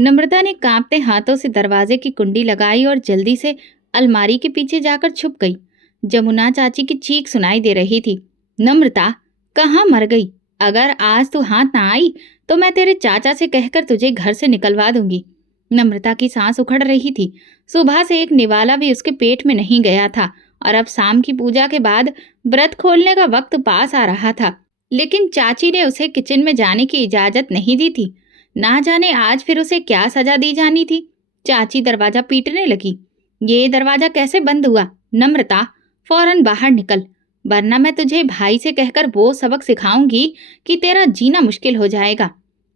नम्रता ने कांपते हाथों से दरवाजे की कुंडी लगाई और जल्दी से अलमारी के पीछे जाकर छुप गई। जमुना चाची की चीख सुनाई दे रही थी। नम्रता, कहाँ मर गई? अगर आज तू हाथ ना आई तो मैं तेरे चाचा से कहकर तुझे घर से निकलवा दूंगी। नम्रता की सांस उखड़ रही थी। सुबह से एक निवाला भी उसके पेट में नहीं गया था और अब शाम की पूजा के बाद व्रत खोलने का वक्त पास आ रहा था, लेकिन चाची ने उसे किचन में जाने की इजाजत नहीं दी थी। ना जाने आज फिर उसे क्या सजा दी जानी थी। चाची दरवाजा पीटने लगी। ये दरवाजा कैसे बंद हुआ? नम्रता, फौरन बाहर निकल, वरना मैं तुझे भाई से कहकर वो सबक सिखाऊंगी कि तेरा जीना मुश्किल हो जाएगा।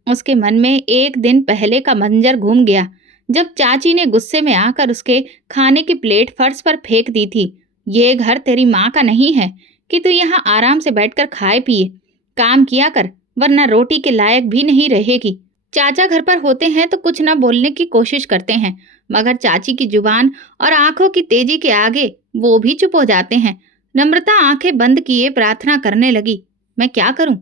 उसके मन में एक दिन पहले का मंजर घूम गया, जब चाची ने गुस्से में आकर उसके खाने की प्लेट फर्श पर फेंक दी थी। ये घर तेरी माँ का नहीं है कि तू यहाँ आराम से बैठकर खाए पिए। काम किया कर, वरना रोटी के लायक भी नहीं रहेगी। चाचा घर पर होते हैं तो कुछ न बोलने की कोशिश करते हैं, मगर चाची की जुबान और आंखों की तेजी के आगे वो भी चुप हो जाते हैं। नम्रता आंखें बंद किए प्रार्थना करने लगी। मैं क्या करूं?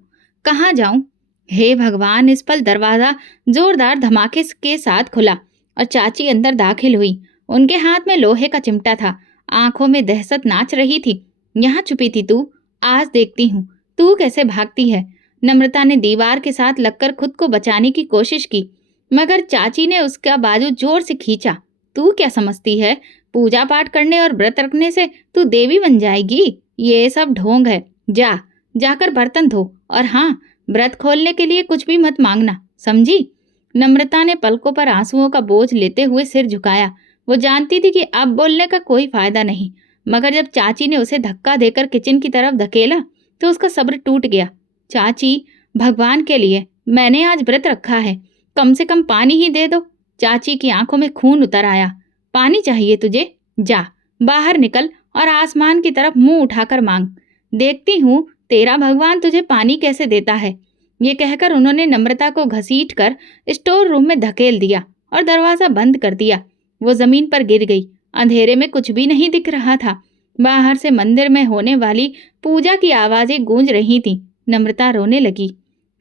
कहाँ जाऊं? हे भगवान! इस पल दरवाजा जोरदार धमाके के साथ खुला और चाची अंदर दाखिल हुई। उनके हाथ में लोहे का चिमटा था, आंखों में दहशत नाच रही थी। यहाँ छुपी थी तू? आज देखती हूँ तू कैसे भागती है। नम्रता ने दीवार के साथ लगकर खुद को बचाने की कोशिश की, मगर चाची ने उसका बाजू जोर से खींचा। तू क्या समझती है, पूजा पाठ करने और व्रत रखने से तू देवी बन जाएगी? ये सब ढोंग है। जाकर बर्तन धो, और हाँ, व्रत खोलने के लिए कुछ भी मत मांगना, समझी? नम्रता ने पलकों पर आंसुओं का बोझ लेते हुए सिर झुकाया। वो जानती थी कि अब बोलने का कोई फायदा नहीं, मगर जब चाची ने उसे धक्का देकर किचन की तरफ धकेला तो उसका सब्र टूट गया। चाची, भगवान के लिए मैंने आज व्रत रखा है, कम से कम पानी ही दे दो। चाची की आंखों में खून उतर आया। पानी चाहिए तुझे? जा, बाहर निकल और आसमान की तरफ मुंह उठाकर मांग। देखती हूँ तेरा भगवान तुझे पानी कैसे देता है। ये कहकर उन्होंने नम्रता को घसीटकर स्टोर रूम में धकेल दिया और दरवाजा बंद कर दिया। वो जमीन पर गिर गई। अंधेरे में कुछ भी नहीं दिख रहा था। बाहर से मंदिर में होने वाली पूजा की आवाजें गूंज रही थीं। नम्रता रोने लगी।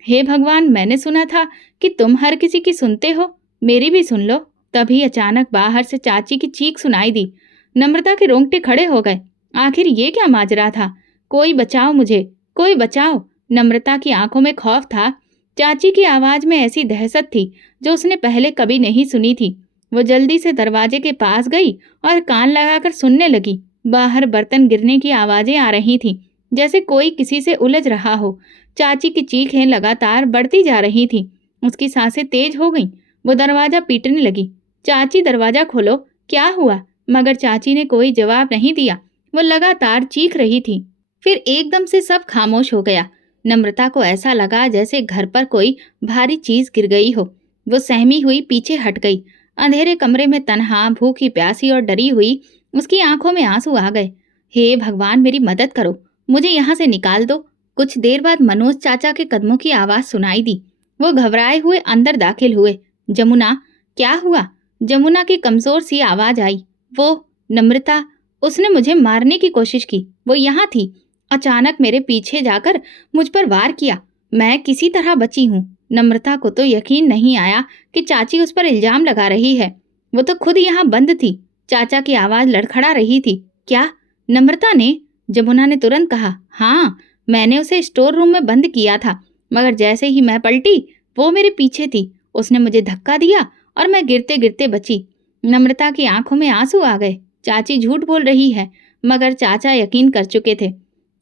हे भगवान, मैंने सुना था कि तुम हर किसी की सुनते हो, मेरी भी सुन लो। तभी अचानक बाहर से चाची की चीख सुनाई दी। नम्रता के रोंगटे खड़े हो गए। आखिर ये क्या माजरा था? कोई बचाओ मुझे, कोई बचाओ। नम्रता की आंखों में खौफ था। चाची की आवाज में ऐसी दहशत थी जो उसने पहले कभी नहीं सुनी थी। वो जल्दी से दरवाजे के पास गई और कान लगाकर सुनने लगी। बाहर बर्तन गिरने की आवाजें आ रही थीं, जैसे कोई किसी से उलझ रहा हो। चाची की चीखें लगातार बढ़ती जा रही थीं। उसकी सांसें तेज हो गईं। वो दरवाजा पीटने लगी। चाची, दरवाजा खोलो, क्या हुआ? मगर चाची ने कोई जवाब नहीं दिया। वो लगातार चीख रही थी। फिर एकदम से सब खामोश हो गया। नम्रता को ऐसा लगा जैसे घर पर कोई भारी चीज गिर गई हो। वो सहमी हुई पीछे हट गई। अंधेरे कमरे में तन्हा, भूखी, प्यासी और डरी हुई उसकी आंखों में आंसू आ गए। हे भगवान, मेरी मदद करो, मुझे यहाँ से निकाल दो। कुछ देर बाद मनोज चाचा के कदमों की आवाज सुनाई दी। वो घबराए हुए अंदर दाखिल हुए। जमुना, क्या हुआ? जमुना की कमजोर सी आवाज आई। वो नम्रता, उसने मुझे मारने की कोशिश की। वो यहाँ थी, अचानक मेरे पीछे जाकर मुझ पर वार किया। मैं किसी तरह बची हूँ। नम्रता को तो यकीन नहीं आया कि चाची उस पर इल्जाम लगा रही है। वो तो खुद यहाँ बंद थी। चाचा की आवाज लड़खड़ा रही थी। क्या? नम्रता ने? जमुना ने तुरंत कहा। हाँ, मैंने उसे स्टोर रूम में बंद किया था, मगर जैसे ही मैं पलटी वो मेरे पीछे थी। उसने मुझे धक्का दिया और मैं गिरते गिरते बची। नम्रता की आंखों में आंसू आ गए। चाची झूठ बोल रही है, मगर चाचा यकीन कर चुके थे।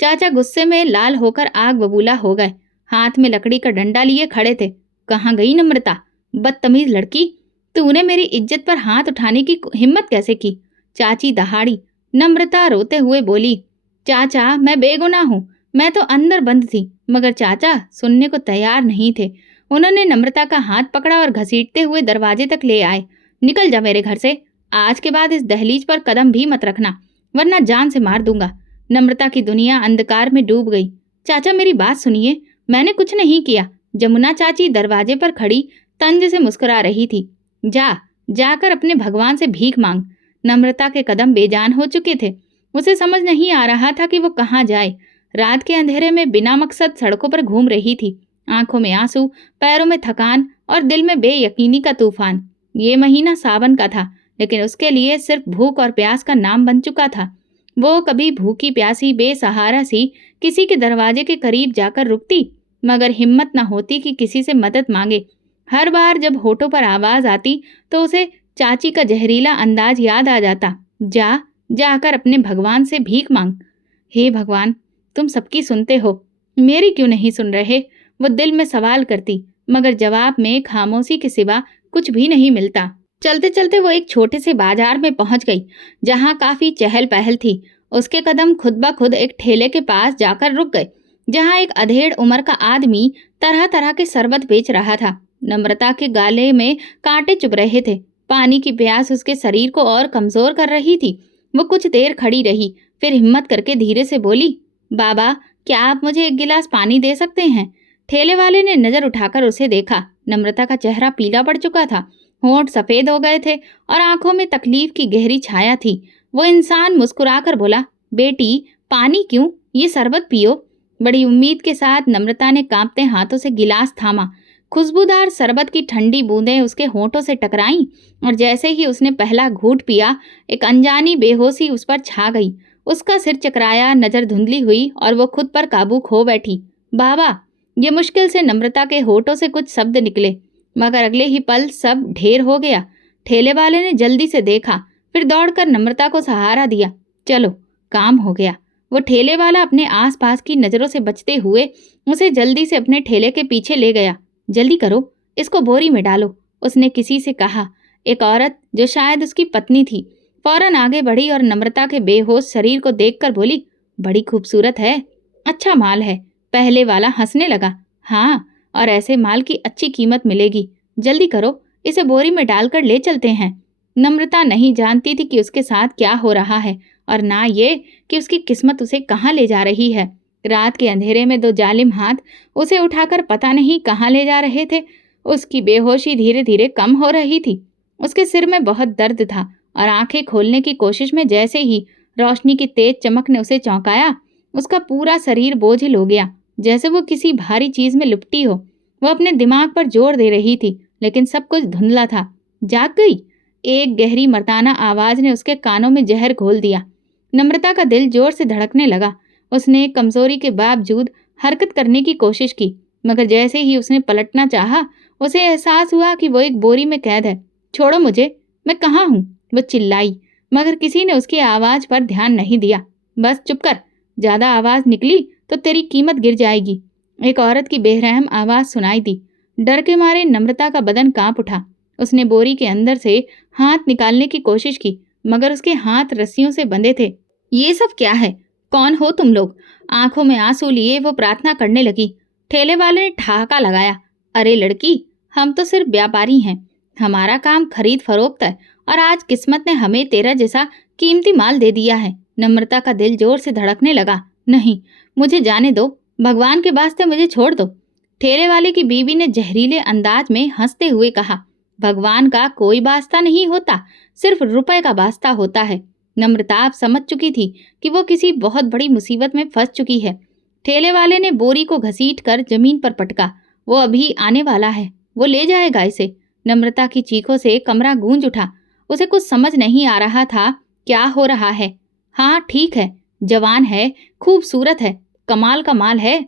चाचा गुस्से में लाल होकर आग बबूला हो गए। हाथ में लकड़ी का डंडा लिए खड़े थे। कहाँ गई नम्रता? बदतमीज लड़की, तूने मेरी इज्जत पर हाथ उठाने की हिम्मत कैसे की? चाची दहाड़ी। नम्रता रोते हुए बोली, चाचा, मैं बेगुनाह हूँ, मैं तो अंदर बंद थी। मगर चाचा सुनने को तैयार नहीं थे। उन्होंने नम्रता का हाथ पकड़ा और घसीटते हुए दरवाजे तक ले आए। निकल जा मेरे घर से। आज के बाद इस दहलीज पर कदम भी मत रखना, वरना जान से मार दूंगा। नम्रता की दुनिया अंधकार में डूब गई। चाचा, मेरी बात सुनिए, मैंने कुछ नहीं किया। जमुना चाची दरवाजे पर खड़ी तंज से मुस्कुरा रही थी। जाकर अपने भगवान से भीख मांग। नम्रता के कदम बेजान हो चुके थे। उसे समझ नहीं आ रहा था कि वो कहाँ जाए। रात के अंधेरे में बिना मकसद सड़कों पर घूम रही थी। आंखों में आंसू, पैरों में थकान और दिल में बेयकीनी का तूफान। ये महीना सावन का था, लेकिन उसके लिए सिर्फ भूख और प्यास का नाम बन चुका था। वो कभी भूखी प्यासी बेसहारा सी किसी के दरवाजे के करीब जाकर रुकती, मगर हिम्मत न होती कि किसी से मदद मांगे। हर बार जब होठों पर आवाज आती तो उसे चाची का जहरीला अंदाज याद आ जाता। जाकर अपने भगवान से भीख मांग। हे भगवान, तुम सबकी सुनते हो, मेरी क्यों नहीं सुन रहे? वो दिल में सवाल करती, मगर जवाब में खामोशी के सिवा कुछ भी नहीं मिलता। चलते चलते वो एक छोटे से बाजार में पहुंच गई, जहां काफी चहल पहल थी। उसके कदम खुद ब खुद एक ठेले के पास जाकर रुक गए, जहां एक अधेड़ उम्र का आदमी तरह तरह के शरबत बेच रहा था। नम्रता के गाले में कांटे चुभ रहे थे। पानी की प्यास उसके शरीर को और कमजोर कर रही थी। वो कुछ देर खड़ी रही, फिर हिम्मत करके धीरे से बोली, बाबा, क्या आप मुझे एक गिलास पानी दे सकते हैं? ठेले वाले ने नजर उठाकर उसे देखा। नम्रता का चेहरा पीला पड़ चुका था, होंठ सफेद हो गए थे और आंखों में तकलीफ की गहरी छाया थी। वो इंसान मुस्कुराकर बोला, बेटी, पानी क्यों, ये शरबत पियो। बड़ी उम्मीद के साथ नम्रता ने कांपते हाथों से गिलास थामा। खुशबूदार शरबत की ठंडी बूंदें उसके होंठों से टकराईं और जैसे ही उसने पहला घूंट पिया, एक अनजानी बेहोशी उस पर छा गई। उसका सिर चकराया, नजर धुंधली हुई और वो खुद पर काबू खो बैठी। बाबा, ये मुश्किल से नम्रता के होठों से कुछ शब्द निकले, मगर अगले ही पल सब ढेर हो गया। ठेले वाले ने जल्दी से देखा, फिर दौड़कर नम्रता को सहारा दिया। चलो, काम हो गया। वो ठेले वाला अपने आसपास की नजरों से बचते हुए उसे जल्दी से अपने ठेले के पीछे ले गया। जल्दी करो, इसको बोरी में डालो, उसने किसी से कहा। एक औरत, जो शायद उसकी पत्नी थी, फौरन आगे बढ़ी और नम्रता के बेहोश शरीर को देखकर बोली, बड़ी खूबसूरत है, अच्छा माल है। पहले वाला हंसने लगा। हाँ, और ऐसे माल की अच्छी कीमत मिलेगी। जल्दी करो, इसे बोरी में डालकर ले चलते हैं। नम्रता नहीं जानती थी कि उसके साथ क्या हो रहा है, और ना ये कि उसकी किस्मत उसे कहाँ ले जा रही है। रात के अंधेरे में दो जालिम हाथ उसे उठाकर पता नहीं कहाँ ले जा रहे थे। उसकी बेहोशी धीरे धीरे कम हो रही थी। उसके सिर में बहुत दर्द था और आंखें खोलने की कोशिश में जैसे ही रोशनी की तेज चमक ने उसे चौंकाया, उसका पूरा शरीर बोझिल हो गया, जैसे वो किसी भारी चीज में लिपटी हो। वो अपने दिमाग पर जोर दे रही थी, लेकिन सब कुछ धुंधला था। जाग गई, एक गहरी मर्दाना आवाज ने उसके कानों में जहर घोल दिया। नम्रता का दिल जोर से धड़कने लगा। उसने कमजोरी के बावजूद हरकत करने की कोशिश की, मगर जैसे ही उसने पलटना चाहा, उसे एहसास हुआ कि वो एक बोरी में कैद है। छोड़ो मुझे, मैं कहाँ हूँ, वो चिल्लाई, मगर किसी ने उसकी आवाज पर ध्यान नहीं दिया। बस चुप कर, ज्यादा आवाज निकली तो तेरी कीमत गिर जाएगी, एक औरत की बेरहम आवाज सुनाई दी। डर के मारे नम्रता का बदन कांप उठा। उसने बोरी के अंदर से हाथ निकालने की कोशिश की, मगर उसके हाथ रस्सियों से बंधे थे। ये सब क्या है? कौन हो तुम लोग? आंखों में आंसू लिए वो प्रार्थना करने लगी। ठेले वाले ने ठहाका लगाया, अरे लड़की, हम तो सिर्फ व्यापारी हैं, हमारा काम खरीद फरोख्त है, और आज किस्मत ने हमें तेरा जैसा कीमती माल दे दिया है। नम्रता का दिल जोर से धड़कने लगा। नहीं, मुझे जाने दो, भगवान के वास्ते मुझे छोड़ दो। ठेले वाले की बीवी ने जहरीले अंदाज में हंसते हुए कहा, भगवान का कोई वास्ता नहीं होता, सिर्फ रुपए का वास्ता होता है। नम्रता अब समझ चुकी थी कि वो किसी बहुत बड़ी मुसीबत में फंस चुकी है। ठेले वाले ने बोरी को घसीट कर जमीन पर पटका। वो अभी आने वाला है, वो ले जाएगा इसे। नम्रता की चीखों से कमरा गूंज उठा। उसे कुछ समझ नहीं आ रहा था क्या हो रहा है। हाँ ठीक है, जवान है, खूबसूरत है, कमाल का माल है,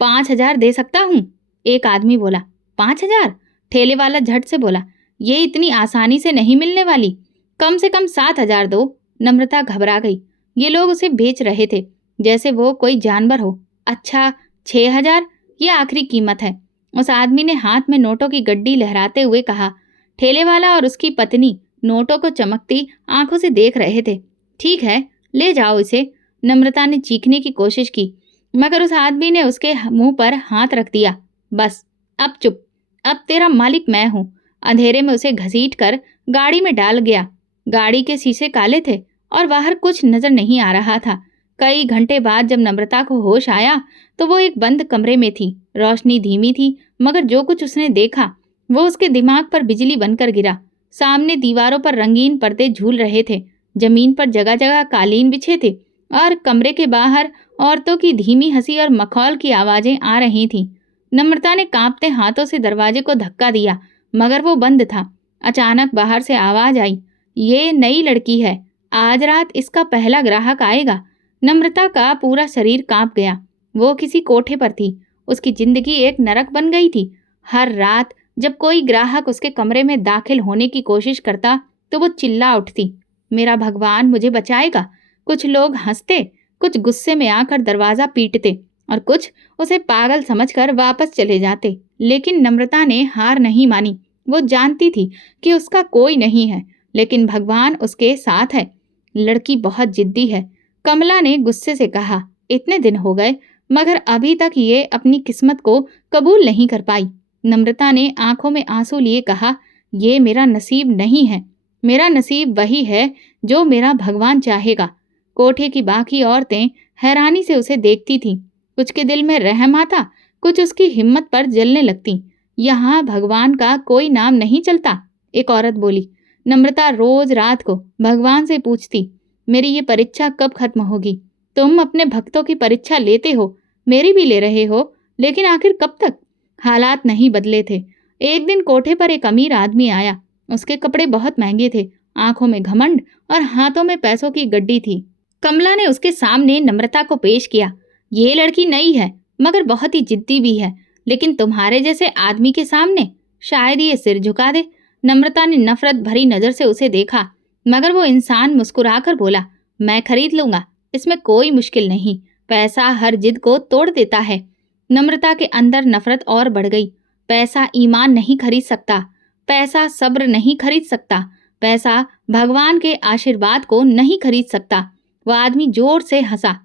5,000 दे सकता हूँ, एक आदमी बोला। 5,000? ठेले वाला झट से बोला, ये इतनी आसानी से नहीं मिलने वाली, कम से कम 7,000 दो। नम्रता घबरा गई। ये लोग उसे बेच रहे थे जैसे वो कोई जानवर हो। अच्छा, 6,000, ये आखिरी कीमत है, उस आदमी ने हाथ में नोटों की गड्डी लहराते हुए कहा। ठेले वाला और उसकी पत्नी नोटों को चमकती आंखों से देख रहे थे। ठीक है, ले जाओ इसे, नम्रता ने चीखने की कोशिश की, मगर उस आदमी ने उसके मुंह पर हाथ रख दिया। बस, अब चुप, अब तेरा मालिक मैं हूँ। अंधेरे में उसे घसीट कर गाड़ी में डाल गया। गाड़ी के शीशे काले थे और बाहर कुछ नजर नहीं आ रहा था। कई घंटे बाद जब नम्रता को होश आया तो वो एक बंद कमरे में थी। रोशनी धीमी थी, मगर जो कुछ उसने देखा वो उसके दिमाग पर बिजली बनकर गिरा। सामने दीवारों पर रंगीन पर्दे झूल रहे थे, जमीन पर जगह जगह कालीन बिछे थे, और कमरे के बाहर औरतों की धीमी हंसी और मखौल की आवाजें आ रही थीं। नम्रता ने कांपते हाथों से दरवाजे को धक्का दिया, मगर वो बंद था। अचानक बाहर से आवाज आई, ये नई लड़की है, आज रात इसका पहला ग्राहक आएगा। नम्रता का पूरा शरीर कांप गया। वो किसी कोठे पर थी, उसकी जिंदगी एक नरक बन गई थी। हर रात जब कोई ग्राहक उसके कमरे में दाखिल होने की कोशिश करता तो वो चिल्ला उठती, मेरा भगवान मुझे बचाएगा। कुछ लोग हंसते, कुछ गुस्से में आकर दरवाजा पीटते और कुछ उसे पागल समझकर वापस चले जाते। लेकिन नम्रता ने हार नहीं मानी। वो जानती थी कि उसका कोई नहीं है, लेकिन भगवान उसके साथ है। लड़की बहुत जिद्दी है, कमला ने गुस्से से कहा। इतने दिन हो गए मगर अभी तक ये अपनी किस्मत को कबूल नहीं कर पाई। नम्रता ने आंखों में आंसू लिए कहा, ये मेरा नसीब नहीं है, मेरा नसीब वही है जो मेरा भगवान चाहेगा। कोठे की बाकी औरतें हैरानी से उसे देखती थीं। कुछ के दिल में रहम आता, कुछ उसकी हिम्मत पर जलने लगती। यहाँ भगवान का कोई नाम नहीं चलता, एक औरत बोली। नम्रता रोज रात को भगवान से पूछती, मेरी ये परीक्षा कब खत्म होगी? तुम अपने भक्तों की परीक्षा लेते हो, मेरी भी ले रहे हो, लेकिन आखिर कब तक? हालात नहीं बदले थे। एक दिन कोठे पर एक अमीर आदमी आया। उसके कपड़े बहुत महंगे थे, आंखों में घमंड और हाथों में पैसों की गड्डी थी। कमला ने उसके सामने नम्रता को पेश किया। ये लड़की नई है मगर बहुत ही जिद्दी भी है, लेकिन तुम्हारे जैसे आदमी के सामने शायद ये सिर झुका दे। नम्रता ने नफरत भरी नजर से उसे देखा, मगर वो इंसान मुस्कुराकर बोला, मैं खरीद लूंगा, इसमें कोई मुश्किल नहीं, पैसा हर जिद को तोड़ देता है। नम्रता के अंदर नफरत और बढ़ गई। पैसा ईमान नहीं खरीद सकता, पैसा सब्र नहीं खरीद सकता, पैसा भगवान के आशीर्वाद को नहीं खरीद सकता। वह आदमी जोर से हंसा।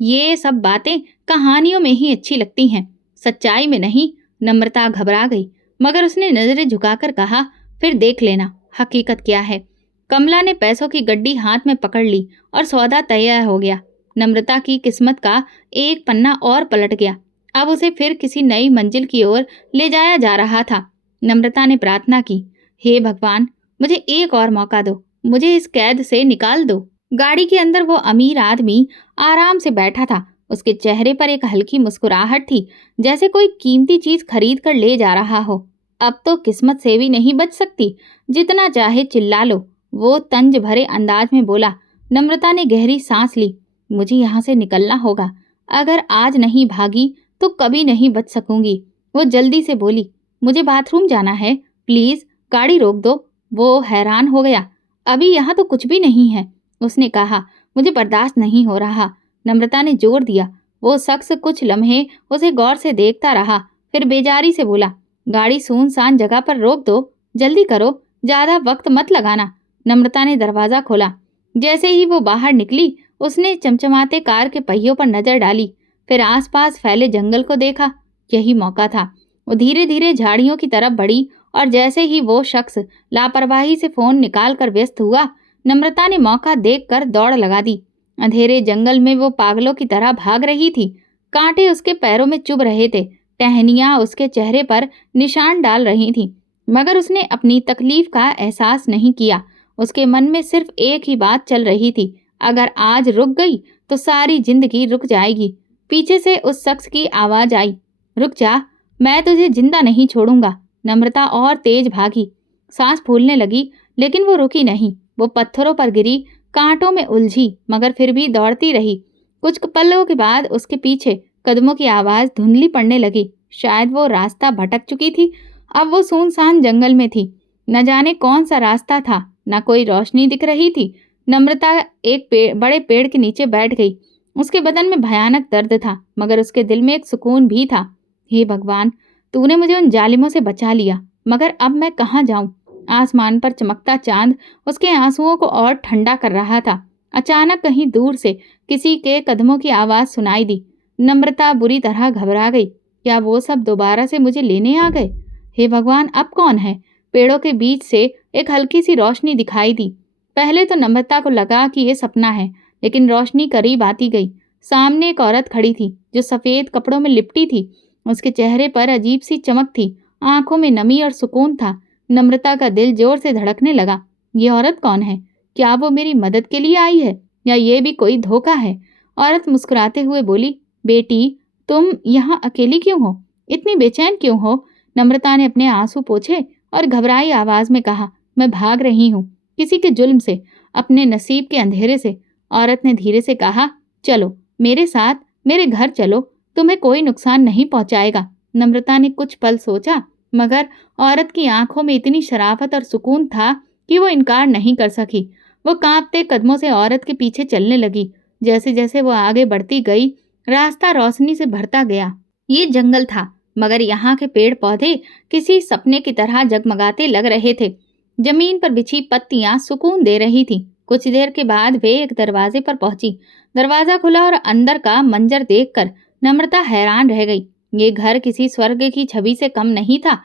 ये सब बातें कहानियों में ही अच्छी लगती हैं, सच्चाई में नहीं। नम्रता घबरा गई, मगर उसने नजरें झुकाकर कहा, फिर देख लेना हकीकत क्या है। कमला ने पैसों की गड्डी हाथ में पकड़ ली और सौदा तैयार हो गया। नम्रता की किस्मत का एक पन्ना और पलट गया। अब उसे फिर किसी नई मंजिल की ओर ले जाया जा रहा था। नम्रता ने प्रार्थना की, हे भगवान, मुझे एक और मौका दो, मुझे इस कैद से निकाल दो। गाड़ी के अंदर वो अमीर आदमी आराम से बैठा था। उसके चेहरे पर एक हल्की मुस्कुराहट थी, जैसे कोई कीमती चीज खरीद कर ले जा रहा हो। अब तो किस्मत से भी नहीं बच सकती, जितना चाहे चिल्ला लो, वो तंज भरे अंदाज में बोला। नम्रता ने गहरी सांस ली। मुझे यहाँ से निकलना होगा, अगर आज नहीं भागी तो कभी नहीं बच सकूंगी। वो जल्दी से बोली, मुझे बाथरूम जाना है, प्लीज गाड़ी रोक दो। वो हैरान हो गया, अभी यहाँ तो कुछ भी नहीं है। उसने कहा, मुझे बर्दाश्त नहीं हो रहा। नम्रता ने जोर दिया। वो शख्स कुछ लम्हे उसे गौर से देखता रहा, फिर बेजारी से बोला, गाड़ी सुनसान जगह पर रोक दो, जल्दी करो, ज्यादा वक्त मत लगाना। नम्रता ने दरवाजा खोला। जैसे ही वो बाहर निकली, उसने चमचमाते कार के पहियों पर नजर डाली, फिर आसपास फैले जंगल को देखा। यही मौका था। वो धीरे धीरे झाड़ियों की तरफ बढ़ी और जैसे ही वो शख्स लापरवाही से फोन निकाल कर व्यस्त हुआ, नम्रता ने मौका देखकर दौड़ लगा दी। अंधेरे जंगल में वो पागलों की तरह भाग रही थी। कांटे उसके पैरों में चुभ रहे थे, टहनियां उसके चेहरे पर निशान डाल रही थीं, मगर उसने अपनी तकलीफ का एहसास नहीं किया। उसके मन में सिर्फ एक ही बात चल रही थी, अगर आज रुक गई तो सारी जिंदगी रुक जाएगी। पीछे से उस शख्स की आवाज आई, रुक जा, मैं तुझे जिंदा नहीं छोड़ूंगा। नम्रता और तेज भागी, सांस फूलने लगी, लेकिन वो रुकी नहीं। वो पत्थरों पर गिरी, कांटों में उलझी, मगर फिर भी दौड़ती रही। कुछ पलों के बाद उसके पीछे कदमों की आवाज धुंधली पड़ने लगी। शायद वो रास्ता भटक चुकी थी। अब वो सुनसान जंगल में थी। न जाने कौन सा रास्ता था, न कोई रोशनी दिख रही थी। नम्रता एक बड़े पेड़ के नीचे बैठ गई। उसके बदन में भयानक दर्द था, मगर उसके दिल में एक सुकून भी था। हे भगवान, तूने मुझे उन जालिमों से बचा लिया, मगर अब मैं कहाँ जाऊं? आसमान पर चमकता चांद उसके आंसुओं को और ठंडा कर रहा था। अचानक कहीं दूर से किसी के कदमों की आवाज सुनाई दी। नम्रता बुरी तरह घबरा गई। क्या वो सब दोबारा से मुझे लेने आ गए? हे भगवान, अब कौन है? पेड़ों के बीच से एक हल्की सी रोशनी दिखाई दी। पहले तो नम्रता को लगा कि ये सपना है, लेकिन रोशनी करीब आती गई। सामने एक औरत खड़ी थी जो सफेद कपड़ों में लिपटी थी। उसके चेहरे पर अजीब सी चमक थी, आंखों में नमी और सुकून था। नम्रता का दिल जोर से धड़कने लगा। ये औरत कौन है? क्या वो मेरी मदद के लिए आई है, या ये भी कोई धोखा है? औरत मुस्कुराते हुए बोली, बेटी, तुम यहाँ अकेली क्यों हो? इतनी बेचैन क्यों हो? नम्रता ने अपने आंसू पोंछे और घबराई आवाज में कहा, मैं भाग रही हूँ किसी के जुल्म से, अपने नसीब के अंधेरे से। औरत ने धीरे से कहा, चलो मेरे साथ, मेरे घर चलो, तुम्हें कोई नुकसान नहीं पहुंचाएगा। नम्रता ने कुछ पल सोचा, मगर औरत की आंखों में इतनी शराफत और सुकून था कि वो इनकार नहीं कर सकी। वो कांपते कदमों से औरत के पीछे चलने लगी। जैसे जैसे वो आगे बढ़ती गई, रास्ता रोशनी से भरता गया। ये जंगल था, मगर यहाँ के पेड़ पौधे किसी सपने की तरह जगमगाते लग रहे थे। जमीन पर बिछी पत्तियां सुकून दे रही थी। कुछ देर के बाद वे एक दरवाजे पर पहुंची। दरवाजा खुला और अंदर का मंजर देखकर नम्रता हैरान रह गई। ये घर किसी स्वर्ग की छवि से कम नहीं था।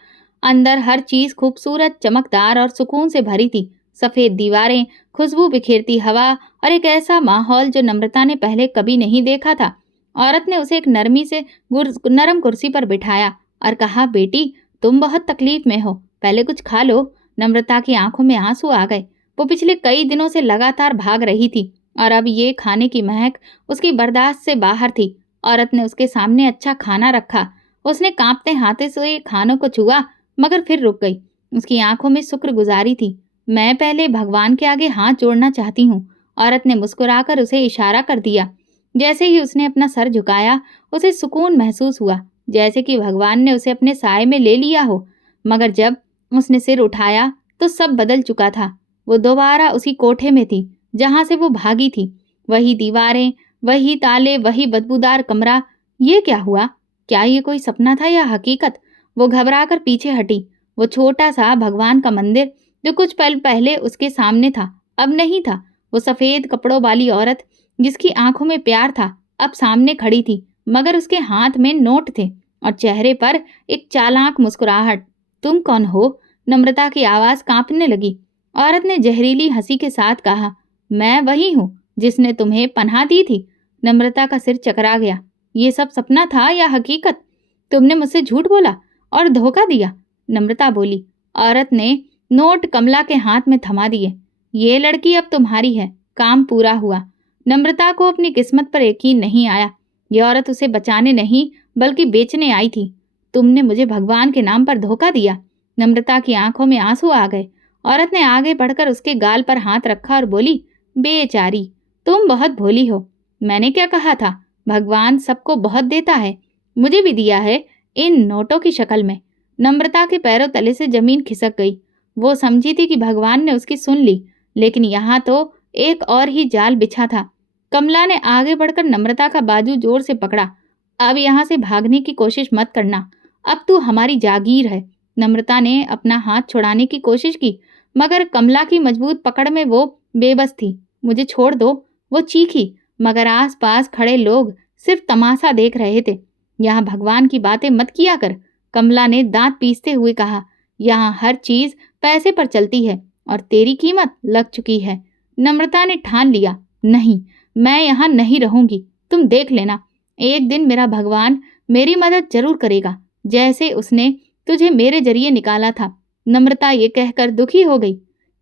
अंदर हर चीज खूबसूरत, चमकदार और सुकून से भरी थी। सफेद दीवारें, खुशबू बिखेरती हवा और एक ऐसा माहौल जो नम्रता ने पहले कभी नहीं देखा था। औरत ने उसे एक नरम कुर्सी पर बिठाया और कहा, बेटी तुम बहुत तकलीफ में हो, पहले कुछ खा लो। नम्रता की आंखों में आंसू आ गए। वो पिछले कई दिनों से लगातार भाग रही थी और अब ये खाने की महक उसकी बर्दाश्त से बाहर थी। औरत ने उसके सामने अच्छा खाना रखा। उसने कांपते हाथों से खानों को छुआ, मगर फिर रुक गई। उसकी आंखों में शुक्रगुजारी थी। मैं पहले भगवान के आगे हाथ जोड़ना चाहती हूँ। औरत ने मुस्कुराकर उसे इशारा कर दिया। जैसे ही उसने अपना सर झुकाया, उसे सुकून महसूस हुआ, जैसे कि भगवान ने उसे अपने साए में ले लिया हो। मगर जब उसने सिर उठाया तो सब बदल चुका था। वो दोबारा उसी कोठे में थी जहां से वो भागी थी। वही दीवारें, वही ताले, वही बदबूदार कमरा। ये क्या हुआ? क्या ये कोई सपना था या हकीकत? वो घबराकर पीछे हटी। वो छोटा सा भगवान का मंदिर जो कुछ पल पहले उसके सामने था, अब नहीं था। वो सफेद कपड़ों वाली औरत जिसकी आंखों में प्यार था, अब सामने खड़ी थी, मगर उसके हाथ में नोट थे और चेहरे पर एक चालाक मुस्कुराहट। तुम कौन हो? नम्रता की आवाज कांपने लगी। औरत ने जहरीली हंसी के साथ कहा, मैं वही हूँ जिसने तुम्हें पनाह दी थी। नम्रता का सिर चकरा गया। ये सब सपना था या हकीकत? तुमने मुझसे झूठ बोला और धोखा दिया। नम्रता बोली। औरत ने नोट कमला के हाथ में थमा दिए। ये लड़की अब तुम्हारी है। काम पूरा हुआ। नम्रता को अपनी किस्मत पर यकीन नहीं आया। ये औरत उसे बचाने नहीं बल्कि बेचने आई थी। तुमने मुझे भगवान के नाम पर धोखा दिया। नम्रता की आंखों में आंसू आ गए। औरत ने आगे बढ़कर उसके गाल पर हाथ रखा और बोली, बेचारी, तुम बहुत भोली हो। मैंने क्या कहा था? भगवान सबको बहुत देता है, मुझे भी दिया है, इन नोटों की शक्ल में। नम्रता के पैरों तले से जमीन खिसक गई। वो समझी थी कि भगवान ने उसकी सुन ली, लेकिन यहाँ तो एक और ही जाल बिछा था। कमला ने आगे बढ़कर नम्रता का बाजू जोर से पकड़ा। अब यहाँ से भागने की कोशिश मत करना, अब तू हमारी जागीर है। नम्रता ने अपना हाथ छुड़ाने की कोशिश की, मगर कमला की मजबूत पकड़ में वो बेबस थी। मुझे छोड़ दो, वो चीखी, मगर आसपास खड़े लोग सिर्फ तमाशा देख रहे थे। यहाँ भगवान की बातें मत किया कर, कमला ने दांत पीसते हुए कहा। यहाँ हर चीज पैसे पर चलती है और तेरी कीमत लग चुकी है। नम्रता ने ठान लिया, नहीं, मैं यहाँ नहीं रहूंगी। तुम देख लेना, एक दिन मेरा भगवान मेरी मदद जरूर करेगा, जैसे उसने तुझे मेरे जरिए निकाला था। नम्रता ये कहकर दुखी हो गई।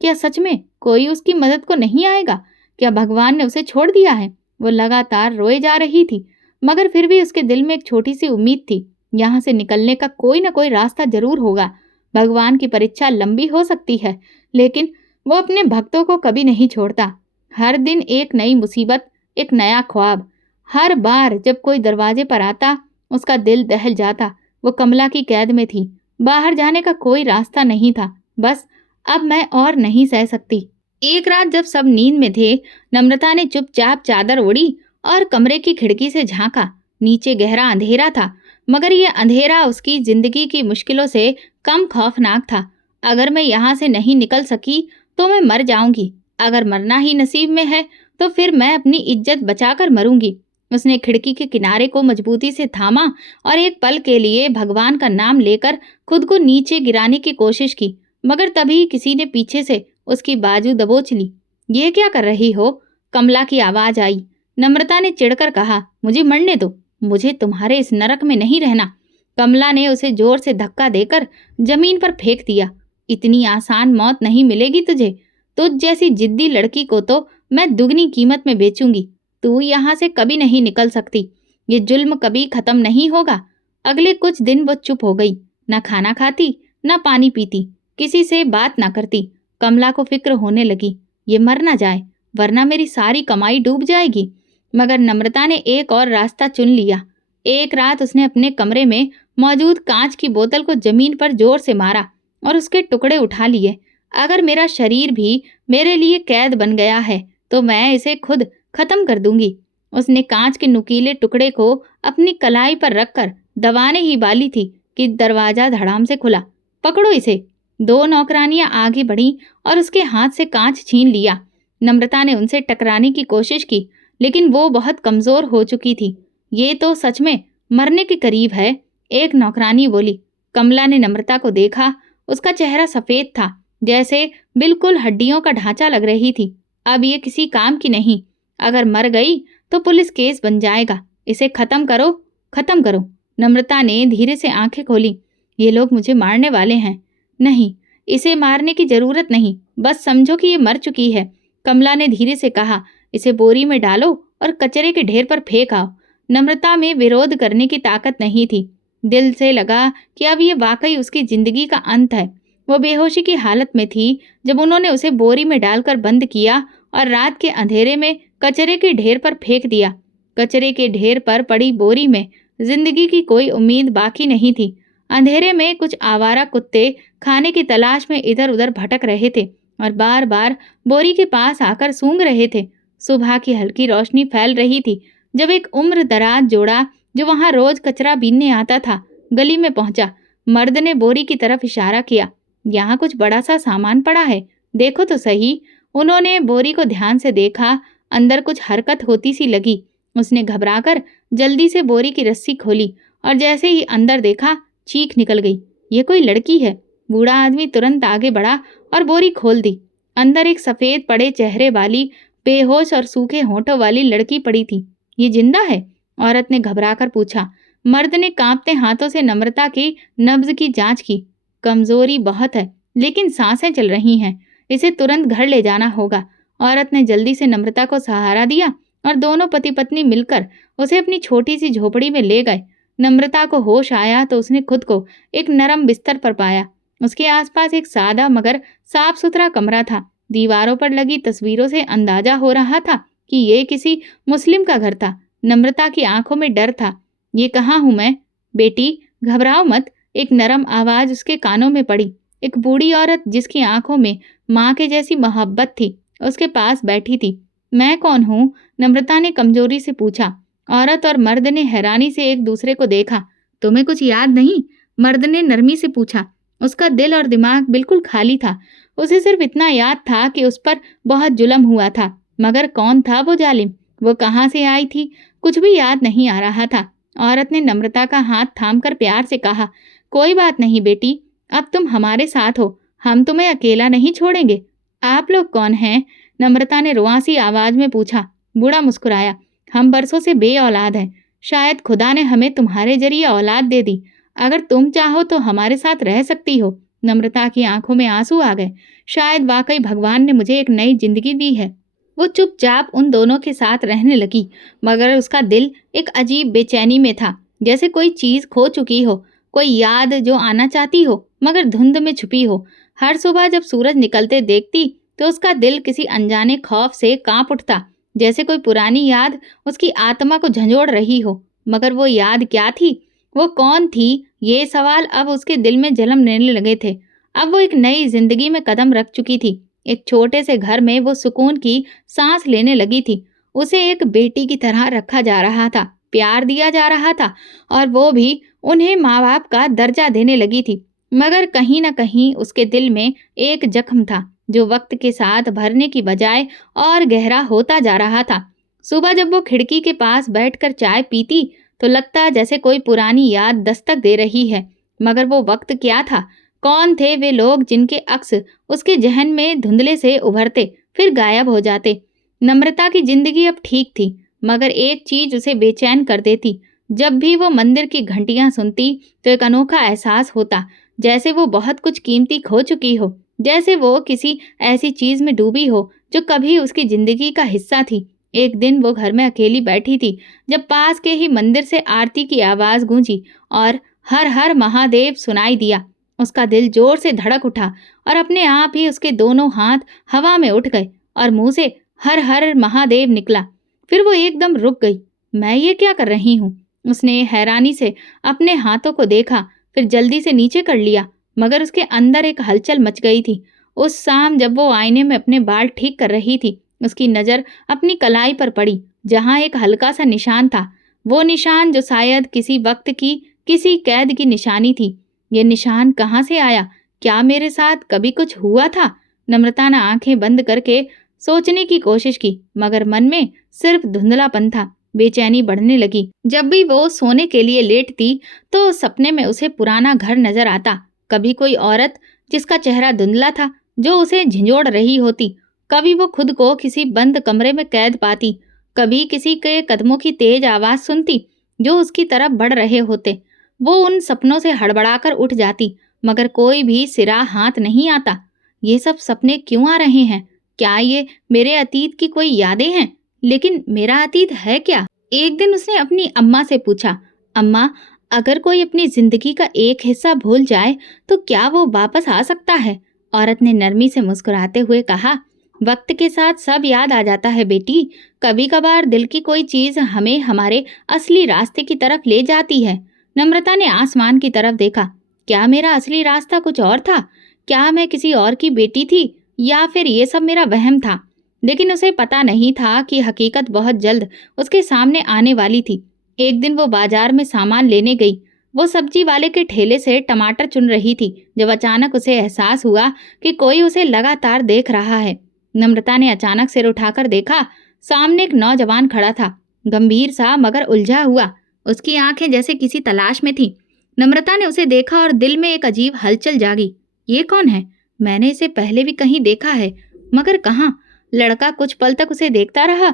क्या सच में कोई उसकी मदद को नहीं आएगा? क्या भगवान ने उसे छोड़ दिया है? वो लगातार रोए जा रही थी, मगर फिर भी उसके दिल में एक छोटी सी उम्मीद थी। यहाँ से निकलने का कोई न कोई रास्ता जरूर होगा। भगवान की परीक्षा लंबी हो सकती है, लेकिन वो अपने भक्तों को कभी नहीं छोड़ता। हर दिन एक नई मुसीबत, एक नया ख्वाब। हर बार जब कोई दरवाजे पर आता, उसका दिल दहल जाता। वो कमला की कैद में थी, बाहर जाने का कोई रास्ता नहीं था। बस अब मैं और नहीं सह सकती। एक रात जब सब नींद में थे, नम्रता ने चुपचाप चादर ओढ़ी और कमरे की खिड़की से झांका। नीचे गहरा अंधेरा था, मगर यह अंधेरा उसकी जिंदगी की मुश्किलों से कम खौफनाक था। अगर मैं यहाँ से नहीं निकल सकी तो मैं मर जाऊंगी। अगर मरना ही नसीब में है तो फिर मैं अपनी इज्जत बचाकर मरूंगी। उसने खिड़की के किनारे को मजबूती से थामा और एक पल के लिए भगवान का नाम लेकर खुद को नीचे गिराने की कोशिश की, मगर तभी किसी ने पीछे से उसकी बाजू दबोच ली। ये क्या कर रही हो? कमला की आवाज आई। नम्रता ने चिढ़कर कहा, मुझे मरने दो, मुझे तुम्हारे इस नरक में नहीं रहना। कमला ने उसे जोर से धक्का देकर जमीन पर फेंक दिया। इतनी आसान मौत नहीं मिलेगी तुझे। तुझ जैसी जिद्दी लड़की को तो मैं दुगनी कीमत में बेचूंगी। तू यहाँ से कभी नहीं निकल सकती। ये जुल्म कभी खत्म नहीं होगा। अगले कुछ दिन वो चुप हो गई, न खाना खाती, न पानी पीती। किसी से बात ना करती। कमला को फिक्र होने लगी, ये मर ना जाए वरना मेरी सारी कमाई डूब जाएगी। मगर नम्रता ने एक और रास्ता चुन लिया। एक रात उसने अपने कमरे में मौजूद कांच की बोतल को जमीन पर जोर से मारा और उसके टुकड़े उठा लिए। अगर मेरा शरीर भी मेरे लिए कैद बन गया है तो मैं इसे खुद खत्म कर दूंगी। उसने कांच के नुकीले टुकड़े को अपनी कलाई पर रखकर दबाने ही वाली थी कि दरवाजा धड़ाम से खुला। पकड़ो इसे। दो नौकरानियां आगे बढ़ीं और उसके हाथ से कांच छीन लिया। नम्रता ने उनसे टकराने की कोशिश की, लेकिन वो बहुत कमजोर हो चुकी थी। ये तो सच में मरने के करीब है, एक नौकरानी बोली। कमला ने नम्रता को देखा। उसका चेहरा सफेद था, जैसे बिल्कुल हड्डियों का ढांचा लग रही थी। अब ये किसी काम की नहीं। अगर मर गई तो पुलिस केस बन जाएगा। इसे खत्म करो, खत्म करो। नम्रता ने धीरे से आंखें खोली। ये लोग मुझे मारने वाले हैं। नहीं, इसे मारने की जरूरत नहीं, बस समझो कि ये मर चुकी है। कमला ने धीरे से कहा, इसे बोरी में डालो और कचरे के ढेर पर फेंक आओ। नम्रता में विरोध करने की ताकत नहीं थी। दिल से लगा कि अब ये वाकई उसकी जिंदगी का अंत है। वो बेहोशी की हालत में थी जब उन्होंने उसे बोरी में डालकर बंद किया और रात के अंधेरे में कचरे के ढेर पर फेंक दिया। कचरे के ढेर पर पड़ी बोरी में जिंदगी की कोई उम्मीद बाकी नहीं थी। अंधेरे में कुछ आवारा कुत्ते खाने की तलाश में इधर उधर भटक रहे थे और बार बार बोरी के पास आकर सूंघ रहे थे। सुबह की हल्की रोशनी फैल रही थी जब एक उम्र दराज जोड़ा जो वहां रोज कचरा बीनने आता था गली में पहुंचा। मर्द ने बोरी की तरफ इशारा किया, यहाँ कुछ बड़ा सा सामान पड़ा है, देखो तो सही। उन्होंने बोरी को ध्यान से देखा। अंदर कुछ हरकत होती सी लगी। उसने घबराकर जल्दी से बोरी की रस्सी खोली और जैसे ही अंदर देखा, चीख निकल गई। ये कोई लड़की है। बूढ़ा आदमी तुरंत आगे बढ़ा और बोरी खोल दी। अंदर एक सफेद पड़े चेहरे वाली, बेहोश और सूखे होठों वाली लड़की पड़ी थी। ये जिंदा है? औरत ने घबराकर पूछा। मर्द ने कांपते हाथों से नम्रता की नब्ज की जांच की। कमजोरी बहुत है, लेकिन सांसें चल रही हैं। इसे तुरंत घर ले जाना होगा। औरत ने जल्दी से नम्रता को सहारा दिया और दोनों पति पत्नी मिलकर उसे अपनी छोटी सी झोपड़ी में ले गए। नम्रता को होश आया तो उसने खुद को एक नरम बिस्तर पर पाया। उसके आसपास एक सादा मगर साफ सुथरा कमरा था। दीवारों पर लगी तस्वीरों से अंदाजा हो रहा था कि ये किसी मुस्लिम का घर था। नम्रता की आंखों में डर था। ये कहाँ हूं मैं? बेटी, घबराओ मत, एक नरम आवाज उसके कानों में पड़ी। एक बूढ़ी औरत जिसकी आंखों में माँ के जैसी मोहब्बत थी, उसके पास बैठी थी। मैं कौन हूँ? नम्रता ने कमजोरी से पूछा। औरत और मर्द ने हैरानी से एक दूसरे को देखा। तुम्हें कुछ याद नहीं? मर्द ने नरमी से पूछा। उसका दिल और दिमाग बिल्कुल खाली था। उसे सिर्फ इतना याद था कि उस पर बहुत जुल्म हुआ था। मगर कौन था वो जालिम? वो कहाँ से आई थी? कुछ भी याद नहीं आ रहा था। औरत ने नम्रता का हाथ थामकर प्यार से कहा, कोई बात नहीं बेटी, अब तुम हमारे साथ हो, हम तुम्हें अकेला नहीं छोड़ेंगे। आप लोग कौन हैं? नम्रता ने रुआसी आवाज में पूछा। बूढ़ा मुस्कुराया। हम बरसों से बे औलाद हैं। शायद खुदा ने हमें तुम्हारे जरिए औलाद दे दी। अगर तुम चाहो तो हमारे साथ रह सकती हो। नम्रता की आंखों में आंसू आ गए। शायद वाकई भगवान ने मुझे एक नई जिंदगी दी है। वो चुपचाप उन दोनों के साथ रहने लगी, मगर उसका दिल एक अजीब बेचैनी में था, जैसे कोई चीज खो चुकी हो, कोई याद जो आना चाहती हो मगर धुंध में छुपी हो। हर सुबह जब सूरज निकलते देखती तो उसका दिल किसी अनजाने खौफ से कांप उठता, जैसे कोई पुरानी याद उसकी आत्मा को झंझोड़ रही हो। मगर वो याद क्या थी? वो कौन थी? ये सवाल अब उसके दिल में जन्मने लगे थे। अब वो एक नई जिंदगी में कदम रख चुकी थी। एक छोटे से घर में वो सुकून की सांस लेने लगी थी। उसे एक बेटी की तरह रखा जा रहा था, प्यार दिया जा रहा था और वो भी उन्हें माँ बाप का दर्जा देने लगी थी। मगर कहीं न कहीं उसके दिल में एक जख्म था जो वक्त के साथ भरने की बजाय और गहरा होता जा रहा था। सुबह जब वो खिड़की के पास बैठकर चाय पीती तो लगता जैसे कोई पुरानी याद दस्तक दे रही है। मगर वो वक्त क्या था? कौन थे वे लोग जिनके अक्स उसके जहन में धुंधले से उभरते फिर गायब हो जाते? नम्रता की जिंदगी अब ठीक थी, मगर एक चीज उसे बेचैन कर देती। जब भी वो मंदिर की घंटियां सुनती तो एक अनोखा एहसास होता, जैसे वो बहुत कुछ कीमती खो चुकी हो, जैसे वो किसी ऐसी चीज में डूबी हो जो कभी उसकी जिंदगी का हिस्सा थी। एक दिन वो घर में अकेली बैठी थी जब पास के ही मंदिर से आरती की आवाज गूंजी और हर हर महादेव सुनाई दिया। उसका दिल जोर से धड़क उठा और अपने आप ही उसके दोनों हाथ हवा में उठ गए और मुंह से हर हर महादेव निकला। फिर वो एकदम रुक गई। मैं ये क्या कर रही हूँ? उसने हैरानी से अपने हाथों को देखा, फिर जल्दी से नीचे कर लिया, मगर उसके अंदर एक हलचल मच गई थी। उस शाम जब वो आईने में अपने बाल ठीक कर रही थी, उसकी नज़र अपनी कलाई पर पड़ी, जहाँ एक हल्का सा निशान था। वो निशान जो शायद किसी वक्त की किसी कैद की निशानी थी। ये निशान कहाँ से आया? क्या मेरे साथ कभी कुछ हुआ था? नम्रता ने आंखें बंद करके सोचने की कोशिश की, मगर मन में सिर्फ धुंधलापन था। बेचैनी बढ़ने लगी। जब भी वो सोने के लिए लेटती तो सपने में उसे पुराना घर नजर आता। कभी कोई औरत जिसका चेहरा धुंधला था जो उसे झिंझोड़ रही होती, कभी वो खुद को किसी बंद कमरे में कैद पाती, कभी किसी के कदमों की तेज आवाज सुनती जो उसकी तरफ बढ़ रहे होते। वो उन सपनों से हड़बड़ाकर उठ जाती, मगर कोई भी सिरा हाथ नहीं आता। ये सब सपने क्यों आ रहे हैं? क्या ये मेरे अतीत की कोई यादें हैं? लेकिन मेरा अतीत है क्या? एक दिन उसने अपनी अम्मा से पूछा, अम्मा, अगर कोई अपनी जिंदगी का एक हिस्सा भूल जाए तो क्या वो वापस आ सकता है? औरत ने नरमी से मुस्कुराते हुए कहा, वक्त के साथ सब याद आ जाता है बेटी। कभी कभार दिल की कोई चीज हमें हमारे असली रास्ते की तरफ ले जाती है। नम्रता ने आसमान की तरफ देखा। क्या मेरा असली रास्ता कुछ और था? क्या मैं किसी और की बेटी थी, या फिर ये सब मेरा वहम था? लेकिन उसे पता नहीं था कि हकीकत बहुत जल्द उसके सामने आने वाली थी। एक दिन वो बाजार में सामान लेने गई। वो सब्जी वाले के ठेले से टमाटर चुन रही थी, जब अचानक उसे एहसास हुआ कि कोई उसे लगातार देख रहा है। नम्रता ने अचानक सिर उठाकर देखा। सामने एक नौजवान खड़ा था, गंभीर सा मगर उलझा हुआ। उसकी आंखें जैसे किसी तलाश में थी। नम्रता ने उसे देखा और दिल में एक अजीब हलचल जागी। ये कौन है? मैंने इसे पहले भी कहीं देखा है, मगर कहाँ? लड़का कुछ पल तक उसे देखता रहा,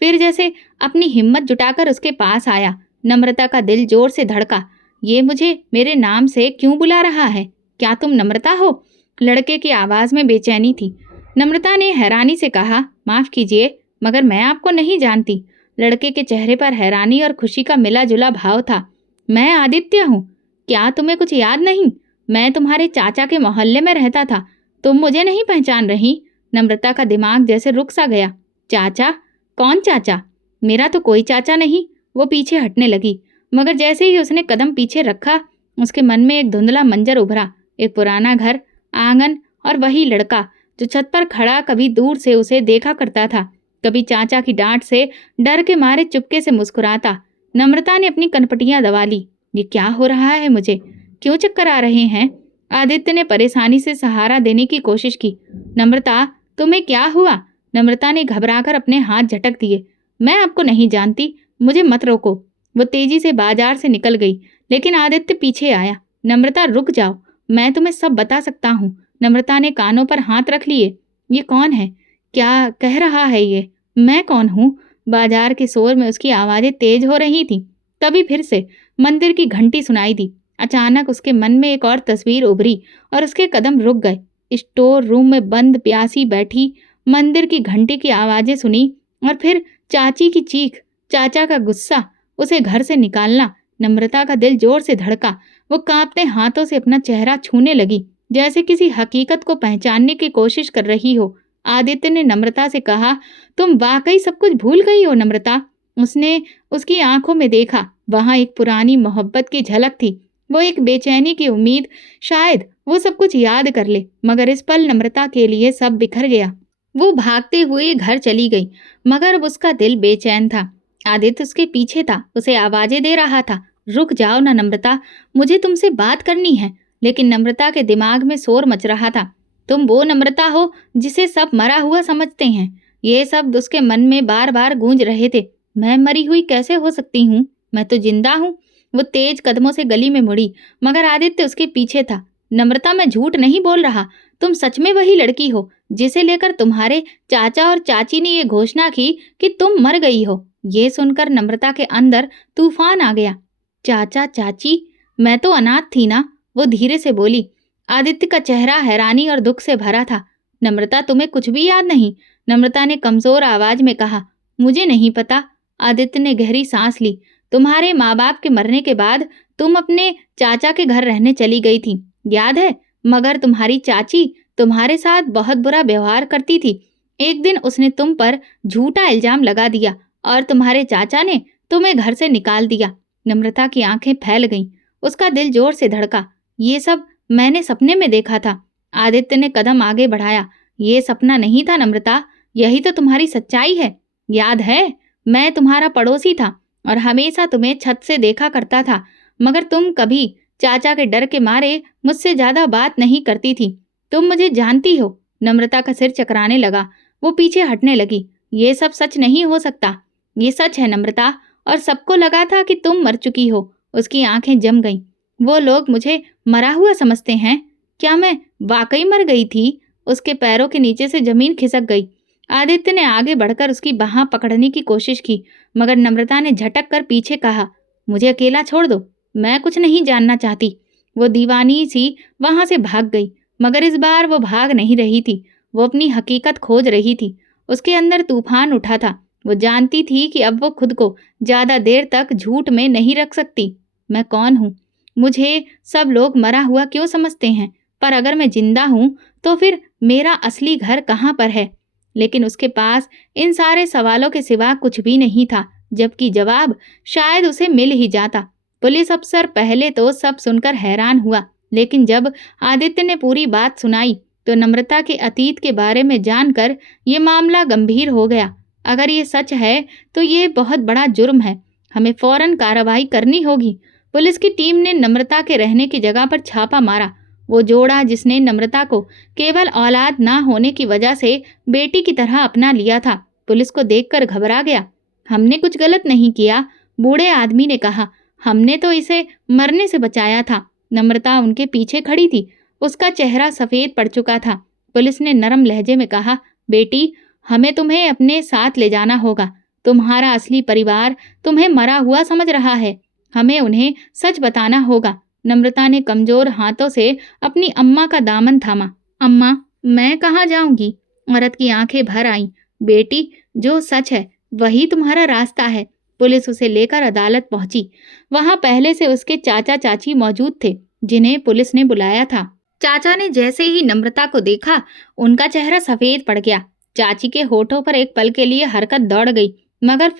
फिर जैसे अपनी हिम्मत जुटाकर उसके पास आया। नम्रता का दिल जोर से धड़का। ये मुझे मेरे नाम से क्यों बुला रहा है? क्या तुम नम्रता हो? लड़के की आवाज में बेचैनी थी। नम्रता ने हैरानी से कहा, माफ कीजिए, मगर मैं आपको नहीं जानती। लड़के के चेहरे पर हैरानी और खुशी का मिला जुला भाव था। मैं आदित्य हूँ। क्या तुम्हें कुछ याद नहीं? मैं तुम्हारे चाचा के मोहल्ले में रहता था। तुम मुझे नहीं पहचान रही? नम्रता का दिमाग जैसे रुक सा गया। चाचा? कौन चाचा? मेरा तो कोई चाचा नहीं। वो पीछे हटने लगी, मगर जैसे ही उसने कदम पीछे रखा, उसके मन में एक धुंधला मंजर उभरा। एक पुराना घर, आंगन और वही लड़का जो छत पर खड़ा कभी दूर से उसे देखा करता था, कभी चाचा की डांट से डर के मारे चुपके से मुस्कुराता। नम्रता ने अपनी कनपटियां दबा ली। ये क्या हो रहा है मुझे? क्यों चक्कर आ रहे हैं? आदित्य ने परेशानी से सहारा देने की कोशिश की। नम्रता, तुम्हें क्या हुआ? नम्रता ने घबराकर अपने हाथ झटक दिए। मैं आपको नहीं जानती, मुझे मत रोको। वो तेजी से बाजार से निकल गई, लेकिन आदित्य पीछे आया। नम्रता, रुक जाओ, मैं तुम्हें सब बता सकता हूँ। नम्रता ने कानों पर हाथ रख लिए। ये कौन है? क्या कह रहा है ये? मैं कौन हूँ? बाजार के शोर में उसकी आवाजें तेज हो रही थीं। तभी फिर से मंदिर की घंटी सुनाई दी। अचानक उसके मन में एक और तस्वीर उभरी और उसके कदम रुक गए। स्टोर रूम में बंद प्यासी बैठी, मंदिर की घंटी की आवाजें सुनी, और फिर चाची की चीख, चाचा का गुस्सा, उसे घर से निकालना। नम्रता का दिल जोर से धड़का। वो कांपते हाथों से अपना चेहरा छूने लगी, जैसे किसी हकीकत को पहचानने की कोशिश कर रही हो। आदित्य ने नम्रता से कहा, तुम वाकई सब कुछ भूल गई हो नम्रता? उसने उसकी आंखों में देखा। वहां एक पुरानी मोहब्बत की झलक थी, वो एक बेचैनी की उम्मीद। शायद वो सब कुछ याद कर ले, मगर इस पल नम्रता के लिए सब बिखर गया। वो भागते हुए घर चली गई, मगर अब उसका दिल बेचैन था। आदित्य उसके पीछे था, उसे आवाजें दे रहा था, रुक जाओ ना नम्रता, मुझे तुमसे बात करनी है। लेकिन नम्रता के दिमाग में शोर मच रहा था। तुम वो नम्रता हो जिसे सब मरा हुआ समझते हैं। ये शब्द उसके मन में बार बार गूंज रहे थे। मैं मरी हुई कैसे हो सकती हूँ? मैं तो जिंदा हूँ। वो तेज कदमों से गली में मुड़ी, मगर आदित्य उसके पीछे था। नम्रता, मैं झूठ नहीं बोल रहा। तुम सच में वही लड़की हो जिसे लेकर तुम्हारे चाचा और चाची ने ये घोषणा की कि तुम मर गई हो। ये सुनकर नम्रता के अंदर तूफान आ गया। चाचा चाची? मैं तो अनाथ थी ना, वो धीरे से बोली। आदित्य का चेहरा हैरानी और दुख से भरा था। नम्रता, तुम्हें कुछ भी याद नहीं? नम्रता ने कमजोर आवाज में कहा। मुझे नहीं पता। आदित्य ने गहरी सांस ली। तुम्हारे माँ बाप के मरने के बाद तुम अपने चाचा के घर रहने चली गई थी। याद है? मगर तुम्हारी चाची तुम्हारे साथ बहुत बुरा व्यवहार करती थी। एक दिन उसने तुम पर झूठा इल्जाम लगा दिया और तुम्हारे चाचा ने तुम्हें घर से निकाल दिया। नम्रता की आंखें फैल गईं। उसका दिल जोर से धड़का। ये सब मैंने सपने में देखा था। आदित्य ने कदम आगे बढ़ाया। ये सपना नहीं था नम्रता, यही तो तुम्हारी सच्चाई है। याद है, मैं तुम्हारा पड़ोसी था और हमेशा तुम्हें छत से देखा करता था, मगर तुम कभी चाचा के डर के मारे मुझसे ज्यादा बात नहीं करती थी। तुम मुझे जानती हो। नम्रता का सिर चकराने लगा। वो पीछे हटने लगी। ये सब सच नहीं हो सकता। ये सच है नम्रता, और सबको लगा था कि तुम मर चुकी हो। उसकी आंखें जम गईं। वो लोग मुझे मरा हुआ समझते हैं। क्या मैं वाकई मर गई थी? उसके पैरों के नीचे से जमीन खिसक गई। आदित्य ने आगे बढ़कर उसकी बाह पकड़ने की कोशिश की, मगर नम्रता ने झटक कर पीछे कहा, मुझे अकेला छोड़ दो, मैं कुछ नहीं जानना चाहती। वो दीवानी सी वहां से भाग गई, मगर इस बार वो भाग नहीं रही थी। वो अपनी हकीकत खोज रही थी। उसके अंदर तूफान उठा था। वो जानती थी कि अब वो खुद को ज्यादा देर तक झूठ में नहीं रख सकती। मैं कौन हूँ? मुझे सब लोग मरा हुआ क्यों समझते हैं? पर अगर मैं जिंदा हूँ तो फिर मेरा असली घर कहाँ पर है? लेकिन उसके पास इन सारे सवालों के सिवा कुछ भी नहीं था, जबकि जवाब शायद उसे मिल ही जाता। पुलिस अफसर पहले तो सब सुनकर हैरान हुआ, लेकिन जब आदित्य ने पूरी बात सुनाई तो नम्रता के अतीत के बारे में जानकर ये मामला गंभीर हो गया। अगर ये सच है तो ये बहुत बड़ा जुर्म है। हमें फौरन कार्रवाई करनी होगी। पुलिस की टीम ने नम्रता के रहने की जगह पर छापा मारा। वो जोड़ा जिसने नम्रता को केवल औलाद ना होने की वजह से बेटी की तरह अपना लिया था, पुलिस को देखकर घबरा गया। हमने कुछ गलत नहीं किया, बूढ़े आदमी ने कहा। हमने तो इसे मरने से बचाया था। नम्रता उनके पीछे खड़ी थी। उसका चेहरा सफेद पड़ चुका था। पुलिस ने नरम लहजे में कहा, बेटी, हमें तुम्हें अपने साथ ले जाना होगा। तुम्हारा असली परिवार तुम्हें मरा हुआ समझ रहा है। हमें उन्हें सच बताना होगा। नम्रता ने कमजोर हाथों से अपनी अम्मा का दामन थामा। अम्मा, मैं कहाँ जाऊंगी? औरत की आंखें भर आईं। बेटी, जो सच है वही तुम्हारा रास्ता है। पुलिस उसे लेकर अदालत पहुंची। वहां पहले से उसके चाचा चाची मौजूद थे, जिन्हें पुलिस ने बुलाया था। चाचा ने जैसे ही नम्रता को देखा, उनका चेहरा सफेद पड़ गया। चाची के होठों पर एक पल के लिए हरकत दौड़ गई, मगर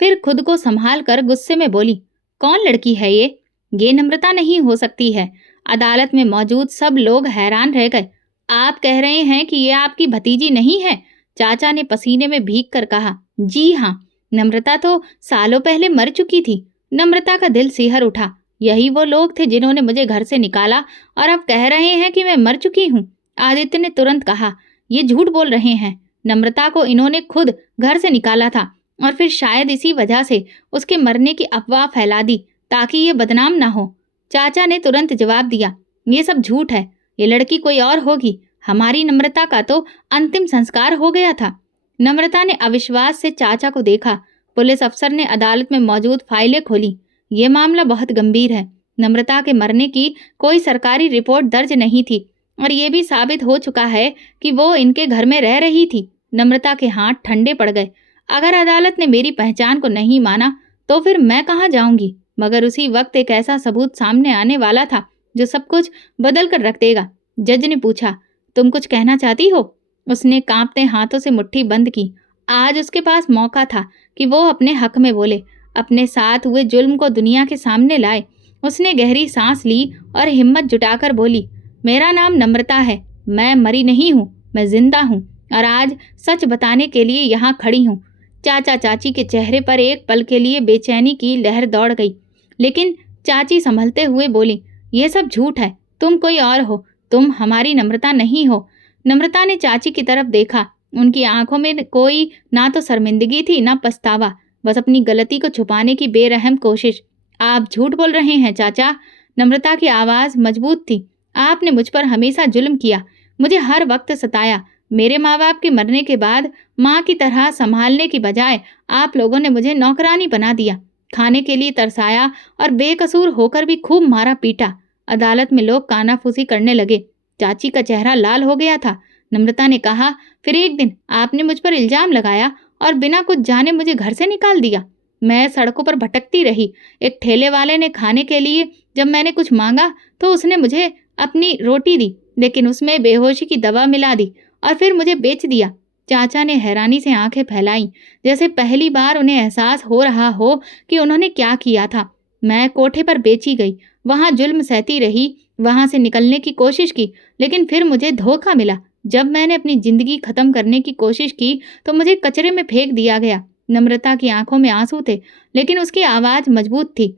फिर खुद को संभाल कर गुस्से में बोली, कौन लड़की है ये? ये नम्रता नहीं हो सकती है। अदालत में मौजूद सब लोग हैरान रह गए। आप कह रहे हैं कि ये आपकी भतीजी नहीं है? चाचा ने पसीने में भीग कर कहा। जी हाँ, नम्रता तो सालों पहले मर चुकी थी। नम्रता का दिल सिहर उठा। यही वो लोग थे जिन्होंने मुझे घर से निकाला और अब कह रहे हैं कि मैं मर चुकी हूँ। आदित्य ने तुरंत कहा, ये झूठ बोल रहे हैं। नम्रता को इन्होंने खुद घर से निकाला था और फिर शायद इसी वजह से उसके मरने की अफवाह फैला दी ताकि ये बदनाम ना हो। चाचा ने तुरंत जवाब दिया, ये सब झूठ है। ये लड़की कोई और होगी। हमारी नम्रता का तो अंतिम संस्कार हो गया था। नम्रता ने अविश्वास से चाचा को देखा। पुलिस अफसर ने अदालत में मौजूद फाइलें खोली। ये मामला बहुत गंभीर है। नम्रता के मरने की कोई सरकारी रिपोर्ट दर्ज नहीं थी और ये भी साबित हो चुका है कि वो इनके घर में रह रही थी। नम्रता के हाथ ठंडे पड़ गए। अगर अदालत ने मेरी पहचान को नहीं माना तो फिर मैं कहाँ जाऊंगी? मगर उसी वक्त एक ऐसा सबूत सामने आने वाला था जो सब कुछ बदल कर रख देगा। जज ने पूछा, तुम कुछ कहना चाहती हो? उसने कांपते हाथों से मुट्ठी बंद की। आज उसके पास मौका था कि वो अपने हक में बोले, अपने साथ हुए जुल्म को दुनिया के सामने लाए। उसने गहरी सांस ली और हिम्मत जुटाकर बोली, मेरा नाम नम्रता है। मैं मरी नहीं हूँ, मैं जिंदा हूँ और आज सच बताने के लिए यहाँ खड़ी हूँ। चाचा चाची के चेहरे पर एक पल के लिए बेचैनी की लहर दौड़ गई, लेकिन चाची संभलते हुए बोली, ये सब झूठ है। तुम कोई और हो। तुम हमारी नम्रता नहीं हो। नम्रता ने चाची की तरफ देखा। उनकी आंखों में कोई ना तो शर्मिंदगी थी ना पछतावा, बस अपनी गलती को छुपाने की बेरहम कोशिश। आप झूठ बोल रहे हैं चाचा। नम्रता की आवाज मजबूत थी। आपने मुझ पर हमेशा जुल्म किया, मुझे हर वक्त सताया। मेरे माँ बाप के मरने के बाद माँ की तरह संभालने की बजाय आप लोगों ने मुझे नौकरानी बना दिया, खाने के लिए तरसाया और बेकसूर होकर भी खूब मारा पीटा। अदालत में लोग कानाफूसी करने लगे। चाची का चेहरा लाल हो गया था। नम्रता ने कहा, फिर एक दिन आपने मुझ पर इल्जाम लगाया और बिना कुछ जाने मुझे घर से निकाल दिया। मैं सड़कों पर भटकती रही। एक ठेले वाले ने खाने के लिए जब मैंने कुछ मांगा तो उसने मुझे अपनी रोटी दी, लेकिन उसमें बेहोशी की दवा मिला दी और फिर मुझे बेच दिया। चाचा ने हैरानी से आंखें फैलाई, जैसे पहली बार उन्हें एहसास हो रहा हो कि उन्होंने क्या किया था। मैं कोठे पर बेची गई, वहां जुल्म सहती रही, वहां से निकलने की कोशिश की, लेकिन फिर मुझे धोखा मिला। जब मैंने अपनी जिंदगी खत्म करने की कोशिश की तो मुझे कचरे में फेंक दिया गया। नम्रता की आंखों में आंसू थे, लेकिन उसकी आवाज मजबूत थी।